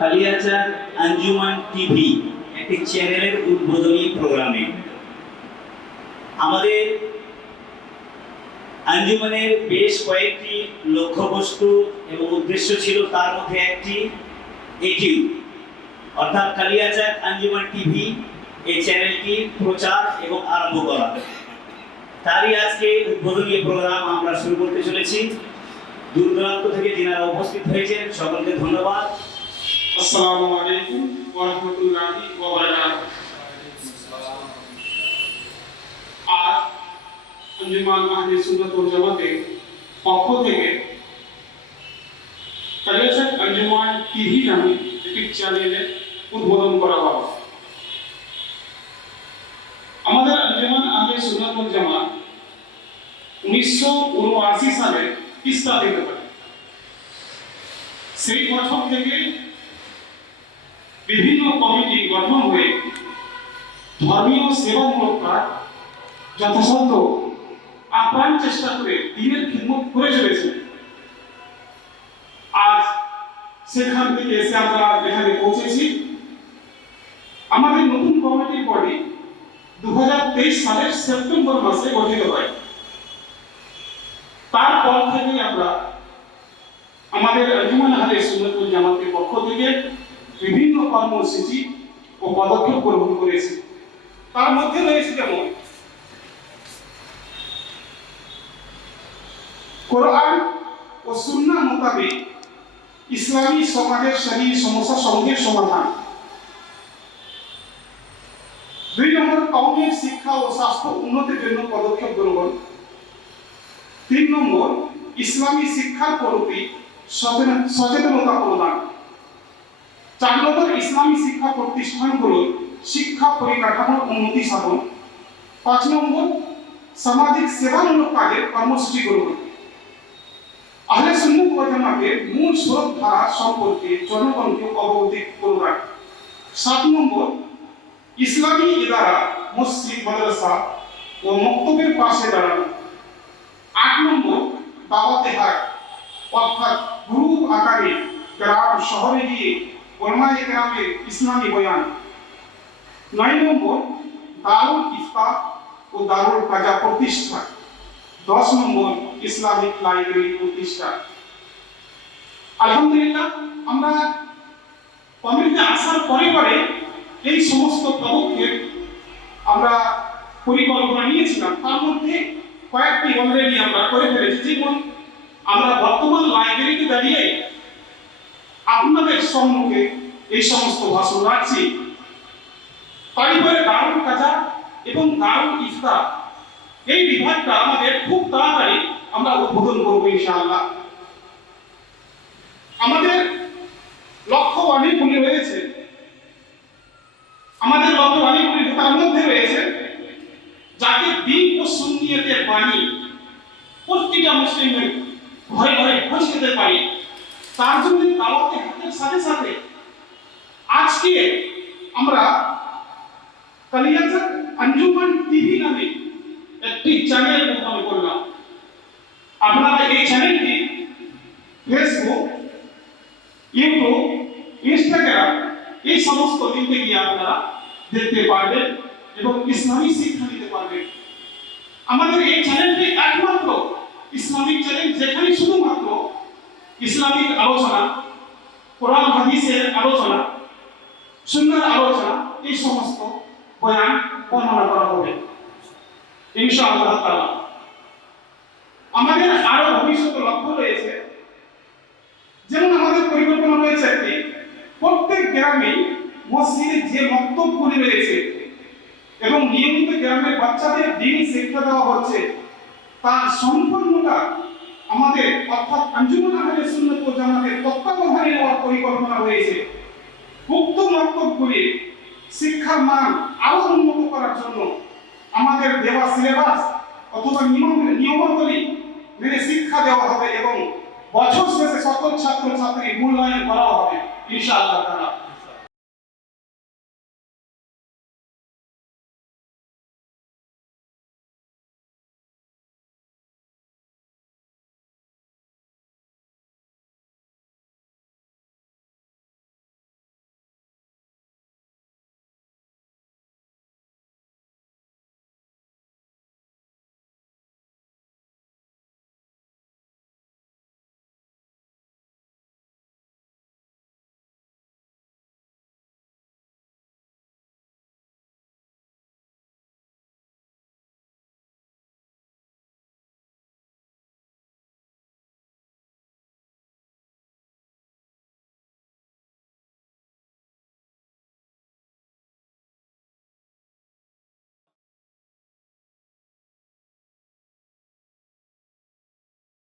কালিয়াচার Anjuman TV একটি চ্যানেলের উদ্বোধনী প্রোগ্রামে আমাদের আঞ্জুমানের বেশ কয়েকটি লক্ষ্যবস্তু এবং উদ্দেশ্য ছিল। তার মধ্যে একটি এটি অর্থাৎ কালিয়াচার আঞ্জুমান টিভি এই চ্যানেলটি প্রচার এবং আরম্ভ করা। তারই আজকে উদ্বোধনী প্রোগ্রাম আমরা শুরু করতে চলেছি। দূর দূরান্ত থেকে যারা উপস্থিত হয়েছেন সকলকে ধন্যবাদ। আসসালামু আলাইকুম ওয়া রাহমাতুল্লাহি ওয়া বারাকাতুহু। আজ আঞ্জুমান আহলে সুন্নাত ওয়াল জামাতের পক্ষ থেকে কালিয়াচার আঞ্জুমান টিভি নামে একটি চ্যানেলের উদ্বোধন করা হবে। আমাদের আঞ্জুমান আহলে সুন্নাত ওয়াল জামাত 1979 সালে স্থাপিত হয়। সেই বছর থেকে বিভিন্ন কমিটি গঠন হয়ে ধর্মীয় সেবামূলক কাজ যথাসাধ্য আপ্রাণ চেষ্টা করে দিনের খিদমত করে চলেছে। আজ সেখান থেকে এসে আমরা এখানে পৌঁছেছি। আমাদের নতুন কমিটির বডি 2023 সালের সেপ্টেম্বর মাসে গঠিত হয়। তারপর থেকে আমরা আমাদের আঞ্জুমান আহলে সুন্নাত ওয়াল জামাতের পক্ষ থেকে বিভিন্ন কর্মসূচি ও পদক্ষেপ গ্রহণ করেছি। তার মধ্যে রয়েছে যেমন কোরআন ও সুন্নাহ মোতাবেক ইসলামী সমাজের শরীর সমস্যা সমূহের সমাধান। 2 নম্বর কওমের শিক্ষা ও স্বাস্থ্য উন্নতির জন্য পদক্ষেপ গ্রহণ। 3 নম্বর ইসলামী শিক্ষার প্রতি সচেতনতা প্রদান। 4 নম্বর ইসলামী শিক্ষা প্রতিষ্ঠানগুলোর শিক্ষা পরিকাঠামোর উন্নতি সাধন। 5 নম্বর সামাজিক সেবামূলক কাজের কর্মসূচি গ্রহণ। আহলে সুন্নাত ওয়াল জামাতের মূল স্রোতধারা সম্পর্কে জনগণকে অবগত প্রদান। 7 নম্বর ইসলামী ইদারা মসজিদ মাদ্রাসা ও মক্তবের পাশে দাঁড়ানো। 8 নম্বর দাওয়াতে হক অর্থাৎ গ্রুপ আকারে গ্রাম শহরে গিয়ে উলামায়ে কেরামের ইসলামী বয়ান। 9 নম্বর দারুল ইফতা ও দারুল কাজা প্রতিষ্ঠা। 10 নম্বর ইসলামিক লাইব্রেরি প্রতিষ্ঠা। আলহামদুলিল্লাহ, আমরা কমিটিতে আসার পরে এই সমস্ত পদক্ষেপ আমরা পরিকল্পনা নিয়েছিলাম। তার মধ্যে কয়েকটি অলরেডি আমরা করে ফেলেছি। যেমন আমরা বর্তমান লাইব্রেরিতে দাঁড়িয়ে আপনাদের সম্মুখে এই সমস্ত ভাষণ রাখছি। তারপরে দারুল কাজা এবং দারুল ইফতা এই বিভাগটা আমাদের খুব তাড়াতাড়ি আমরা উদ্বোধন করব ইনশাআল্লাহ। আমাদের লক্ষ্য অনেকগুলি রয়েছে। তার মধ্যে রয়েছে যাতে দ্বীন ও সুন্নিয়তের বাণী প্রত্যেকটা মুসলিমের ঘরে ঘরে পৌঁছে যেতে পারে। তার জন্য দাওয়াতে হকের সাথে সাথে আজকে আমরা কালিয়াচার আঞ্জুমান টিভি নামে একটি চ্যানেল গঠন করলাম। আপনারা এই চ্যানেলটি ফেসবুক, ইউটিউব, ইনস্টাগ্রাম এই সমস্ত লিঙ্কে গিয়ে আপনারা দেখতে পারবেন এবং ইসলামী শিক্ষা নিতে পারবেন। আমাদের এই চ্যানেলটি একমাত্র ইসলামিক চ্যানেল যেখানে শুধুমাত্র ইসলামিক আলোচনা, কোরআন হাদিসের আলোচনা, সুন্নাহর আলোচনা এই সমস্ত বয়ান বর্ণনা করা হবে ইনশাআল্লাহ তাআলা। আমাদের আরো ভবিষ্যৎ লক্ষ্য রয়েছে। যেমন আমাদের পরিকল্পনা রয়েছে একটি প্রত্যেক গ্রামে মসজিদে যে মক্তবগুলি রয়েছে এবং নিয়মিত গ্রামের বাচ্চাদের দ্বীনি শিক্ষা দেওয়া হচ্ছে তার সম্পূর্ণটা আমাদের অর্থাৎ আঞ্জুমান আহলে সুন্নাত ওয়াল জামাতের তত্ত্বাবধানে নেওয়ার পরিকল্পনা রয়েছে। উক্ত মক্তবগুলি শিক্ষার মান আরো উন্নত করার জন্য আমাদের দেওয়া সিলেবাস অথবা নিয়মাবলী মেনে শিক্ষা দেওয়া হবে এবং বছর শেষে সকল ছাত্র ছাত্রী মূল্যায়ন করা হবে ইনশাআল্লাহ তাআলা।